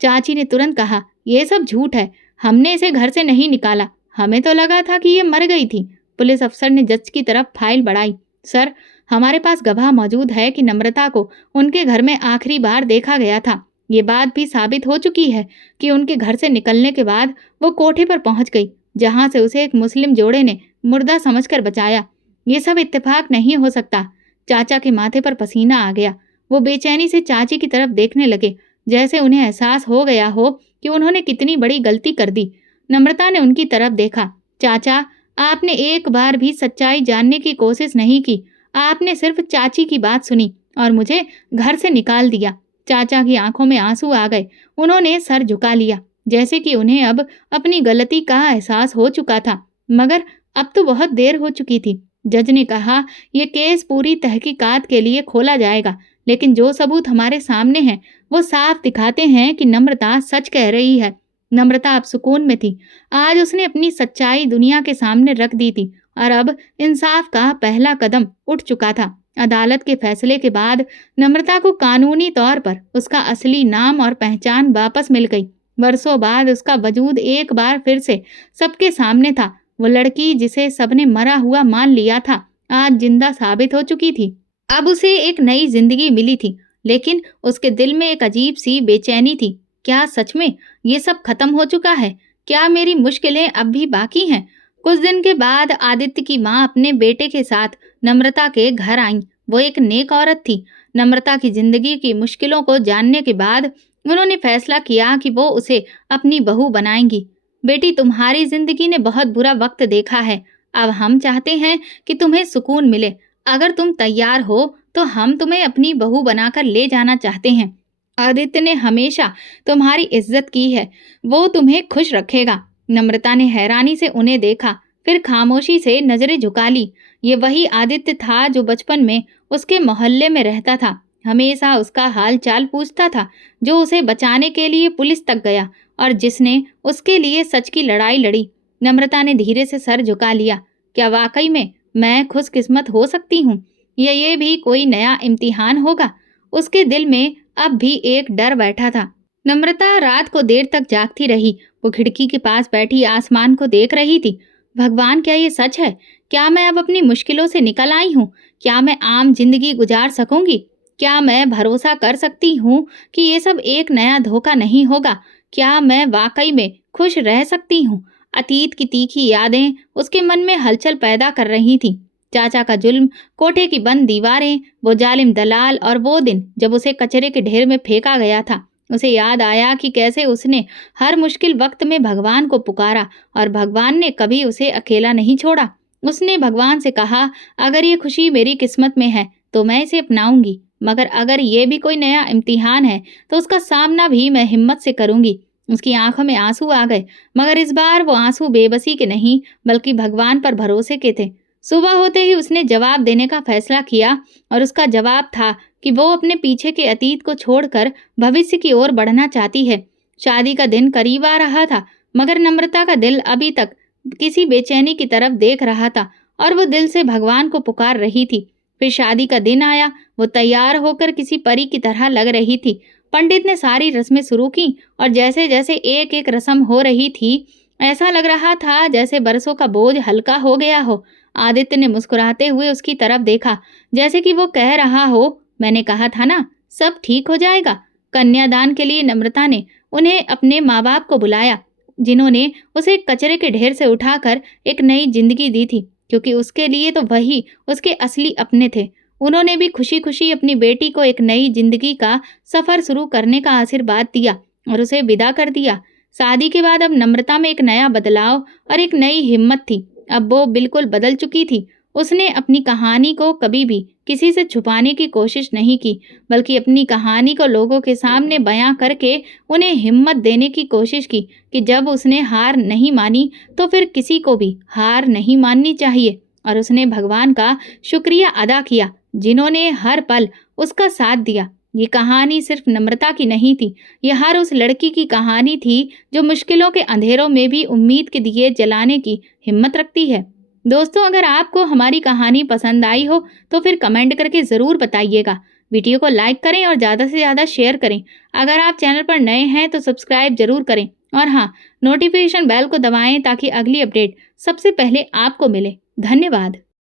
चाची ने तुरंत कहा, ये सब झूठ है, हमने इसे घर से नहीं निकाला, हमें तो लगा था कि ये मर गई थी। पुलिस अफसर ने जज की तरफ फाइल बढ़ाई। सर, हमारे पास गवाह मौजूद है कि नम्रता को उनके घर में आखिरी बार देखा गया था। ये बात भी साबित हो चुकी है कि उनके घर से निकलने के बाद वो कोठे पर पहुंच गई, जहां से उसे एक मुस्लिम जोड़े ने मुर्दा समझकर बचाया। ये सब इत्तेफाक नहीं हो सकता। चाचा के माथे पर पसीना आ गया। वो बेचैनी से चाची की तरफ देखने लगे, जैसे उन्हें एहसास हो गया हो कि उन्होंने कितनी बड़ी गलती कर दी। नम्रता ने उनकी तरफ देखा। चाचा, आपने एक बार भी सच्चाई जानने की कोशिश नहीं की। आपने सिर्फ चाची की बात सुनी और मुझे घर से निकाल दिया। चाचा की आंखों में आंसू आ गए। उन्होंने सर झुका लिया, जैसे कि उन्हें अब अपनी गलती का एहसास हो चुका था। मगर अब तो बहुत देर हो चुकी थी। जज ने कहा, यह केस पूरी तहकीकात के लिए खोला जाएगा, लेकिन जो सबूत हमारे सामने हैं वो साफ दिखाते हैं कि नम्रता सच कह रही है। नम्रता अब सुकून में थी। आज उसने अपनी सच्चाई दुनिया के सामने रख दी थी और अब इंसाफ का पहला कदम उठ चुका था। अदालत के फैसले के बाद नम्रता को कानूनी तौर पर उसका असली नाम और पहचान वापस मिल गई। वर्षों बाद उसका वजूद एक बार फिर से सबके सामने था। वो लड़की जिसे सबने मरा हुआ मान लिया था, आज जिंदा साबित हो चुकी थी। अब उसे एक नई जिंदगी मिली थी, लेकिन उसके दिल में एक अजीब सी बेचैनी थी। क्या सच में ये सब खत्म हो चुका है? क्या मेरी मुश्किलें अब भी बाकी हैं? कुछ दिन के बाद आदित्य की माँ अपने बेटे के साथ नम्रता के घर आईं। वो एक नेक औरत थी। नम्रता की जिंदगी की मुश्किलों को जानने के बाद उन्होंने फैसला किया कि वो उसे अपनी बहू बनाएंगी। बेटी, तुम्हारी जिंदगी ने बहुत बुरा वक्त देखा है। अब हम चाहते हैं कि तुम्हें सुकून मिले। अगर तुम तैयार हो तो हम तुम्हें अपनी बहू बनाकर ले जाना चाहते हैं। आदित्य ने हमेशा तुम्हारी इज्जत की है, वो तुम्हें खुश रखेगा। नम्रता ने हैरानी से उन्हें देखा, फिर खामोशी से नजरें झुका ली। ये वही आदित्य था जो बचपन में उसके मोहल्ले में रहता था, हमेशा उसका हाल चाल पूछता था, जो उसे बचाने के लिए पुलिस तक गया और जिसने उसके लिए सच की लड़ाई लड़ी। नम्रता ने धीरे से सर झुका लिया। क्या वाकई में मैं खुशकिस्मत हो सकती हूँ, या ये भी कोई नया इम्तिहान होगा? उसके दिल में अब भी एक डर बैठा था। नम्रता रात को देर तक जागती रही। वो खिड़की के पास बैठी आसमान को देख रही थी। भगवान, क्या ये सच है? क्या मैं अब अपनी मुश्किलों से निकल आई हूँ? क्या मैं आम जिंदगी गुजार सकूंगी? क्या मैं भरोसा कर सकती हूँ कि ये सब एक नया धोखा नहीं होगा? क्या मैं वाकई में खुश रह सकती हूँ? अतीत की तीखी यादें उसके मन में हलचल पैदा कर रही थी। चाचा का जुल्म, कोठे की बंद दीवारें, वो जालिम दलाल और वो दिन जब उसे कचरे के ढेर में फेंका गया था। उसे याद आया कि कैसे उसने हर मुश्किल वक्त में भगवान को पुकारा और भगवान ने कभी उसे अकेला नहीं छोड़ा। उसने भगवान से कहा, अगर ये खुशी मेरी किस्मत में है तो मैं इसे अपनाऊंगी, मगर अगर ये भी कोई नया इम्तिहान है तो उसका सामना भी मैं हिम्मत से करूंगी। उसकी आंखों में आंसू आ गए, मगर इस बार वो आंसू बेबसी के नहीं बल्कि भगवान पर भरोसे के थे। सुबह होते ही उसने जवाब देने का फैसला किया और उसका जवाब था कि वो अपने पीछे के अतीत को छोड़कर भविष्य की ओर बढ़ना चाहती है। शादी का दिन करीब आ रहा था, मगर नम्रता का दिल अभी तक किसी बेचैनी की तरफ देख रहा था और वो दिल से भगवान को पुकार रही थी। फिर शादी का दिन आया। वो तैयार होकर किसी परी की तरह लग रही थी। पंडित ने सारी रस्में शुरू की और जैसे जैसे एक एक रस्म हो रही थी, ऐसा लग रहा था जैसे बरसों का बोझ हल्का हो गया हो। आदित्य ने मुस्कुराते हुए उसकी तरफ देखा, जैसे कि वो कह रहा हो, मैंने कहा था ना, सब ठीक हो जाएगा। कन्यादान के लिए नम्रता ने उन्हें अपने माँ बाप को बुलाया, जिन्होंने उसे कचरे के ढेर से उठाकर एक नई जिंदगी दी थी, क्योंकि उसके लिए तो वही उसके असली अपने थे। उन्होंने भी खुशी खुशी अपनी बेटी को एक नई जिंदगी का सफर शुरू करने का आशीर्वाद दिया और उसे विदा कर दिया। शादी के बाद अब नम्रता में एक नया बदलाव और एक नई हिम्मत थी। अब वो बिल्कुल बदल चुकी थी। उसने अपनी कहानी को कभी भी किसी से छुपाने की कोशिश नहीं की, बल्कि अपनी कहानी को लोगों के सामने बयां करके उन्हें हिम्मत देने की कोशिश की कि जब उसने हार नहीं मानी तो फिर किसी को भी हार नहीं माननी चाहिए। और उसने भगवान का शुक्रिया अदा किया जिन्होंने हर पल उसका साथ दिया। ये कहानी सिर्फ नम्रता की नहीं थी, यह हर उस लड़की की कहानी थी जो मुश्किलों के अंधेरों में भी उम्मीद के दिए जलाने की हिम्मत रखती है। दोस्तों, अगर आपको हमारी कहानी पसंद आई हो तो फिर कमेंट करके ज़रूर बताइएगा। वीडियो को लाइक करें और ज़्यादा से ज़्यादा शेयर करें। अगर आप चैनल पर नए हैं तो सब्सक्राइब जरूर करें और हाँ, नोटिफिकेशन बेल को दबाएं ताकि अगली अपडेट सबसे पहले आपको मिले। धन्यवाद।